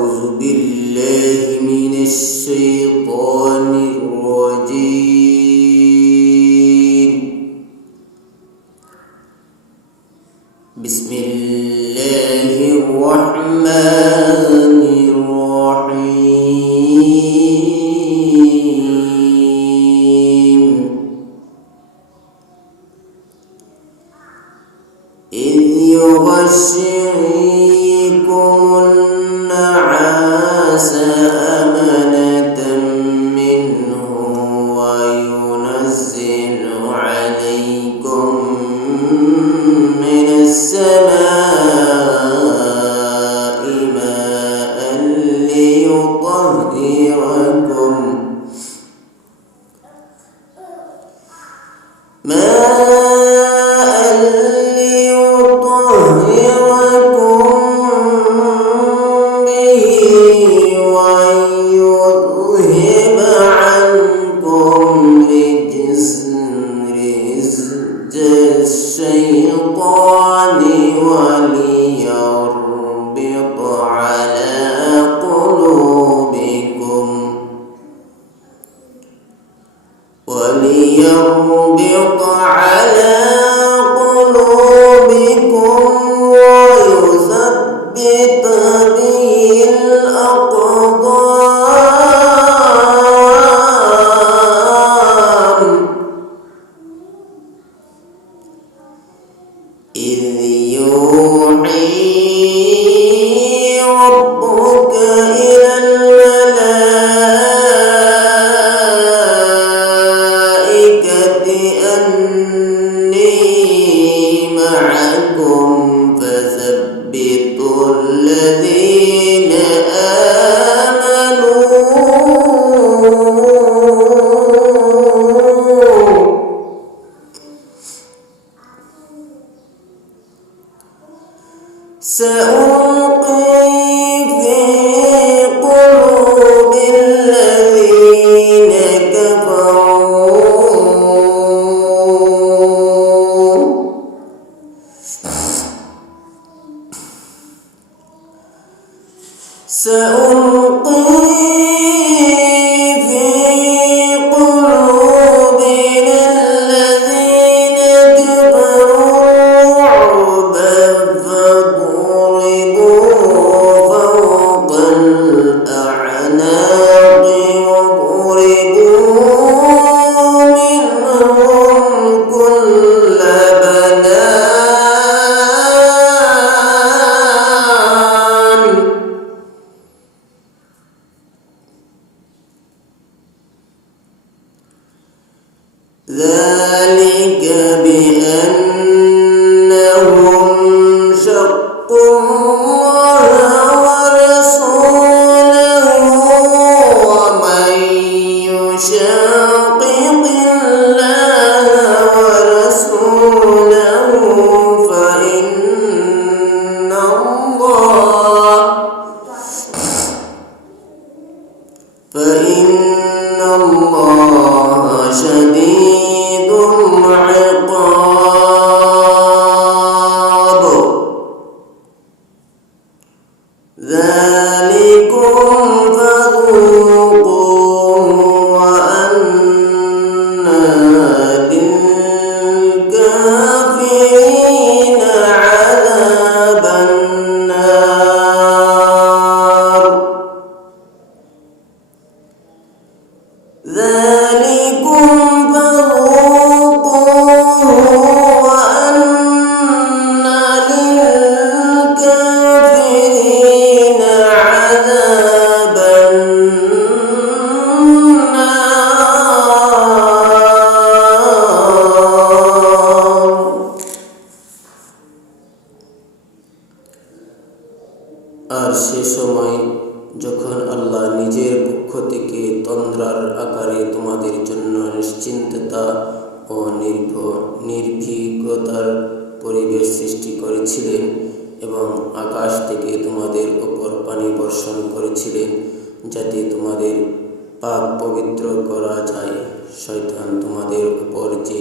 أعوذ بالله من الشيطان الرجيم. بسم الله الرحمن الرحيم. إذ يغشيكم النعاس أمنة منه وينزل عليكم من السماء ماء ليطهركم به ويذهب عنكم رجز الشيطان وليربط على قلوبكم ويثبت به الأقدام. إذ يوحي ربك إلى الملائكة أني معكم فثبتوا الذين آمنوا سألقي في قلوب الذين كفروا رعبا فضربوا فوق الأعناق وضربوا منهم كل بنان. ذلك بأنهم شقوا الله ورسوله ومن يشاقق الله ورسوله فإن الله شديد العقاب. ذلكم فذوقوه وأن للكافرين عذاب النار. ذلكم فذوقوه وأن للكافرين عذاب النار. আর সে সময় যখন আল্লাহ নিজের পক্ষ থেকে তন্দ্রার আকারে তোমাদের জন্য নিশ্চিন্ততা ও নির্ভীকতার পরিবেশ সৃষ্টি করেছিলেন এবং আকাশ থেকে তোমাদের উপর পানি বর্ষণ করেছিলেন যাতে তোমাদের পাক পবিত্র করা যায়, শয়তান তোমাদের উপর যে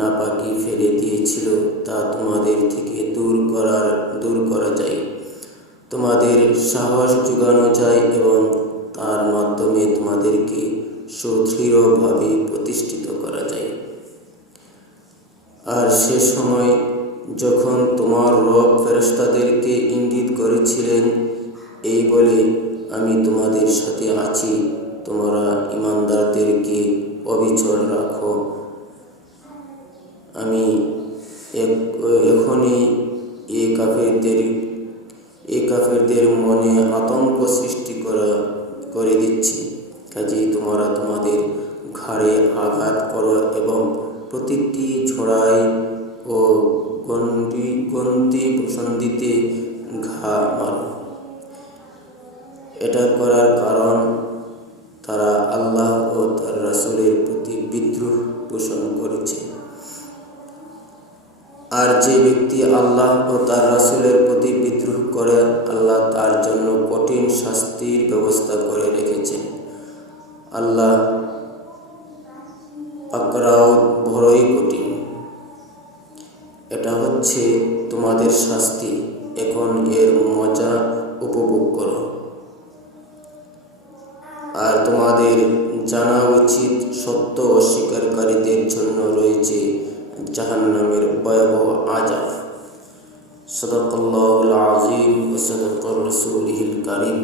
নাপাকি ফেলে দিয়েছিল তা তোমাদের থেকে দূর করা যায়। তোমাদের সাহস যোগানো যায় এবং তার মাধ্যমে তোমাদেরকে সুদৃঢ়ভাবে প্রতিষ্ঠিত করা যায়। আর সে সময় যখন তোমার রব ফেরেশতাদেরকে ইঙ্গিত করেছিলেন এই বলে, আমি তোমাদের সাথে আছি, তোমরা ঈমানদারদেরকে অবিচল রাখো, আমি এখনই এই কাফেরদের মনে আতঙ্ক সৃষ্টি করে দিচ্ছি। কাজেই তোমরা তোমাদের ঘাড়ে আঘাত করো এবং প্রতিটি ঝোড়ায় ও গন্তি বসন্তিতে ঘা মারো। এটা করার কারণ তারা আল্লাহ ও তার রাসূলের প্রতি বিদ্রোহ পোষণ করেছে। আর যে ব্যক্তি আল্লাহ ও তার রাসূলের প্রতি বিদ্রোহ করে, আল্লাহ তার জন্য কঠিন শাস্তির ব্যবস্থা করে রেখেছেন। আল্লাহ পাকড়াও বড়ই কঠিন। এটা হচ্ছে তোমাদের শাস্তি, এখন এর মজা উপভোগ করো। আর তোমাদের জানা উচিত, সত্য অস্বীকারীদের জন্য রয়েছে জাহান্নামের ভয়াবহ আযাব। সাদাকাল্লাহুল আযীম ওয়া সাদাকা রাসূলুহুল কারীম।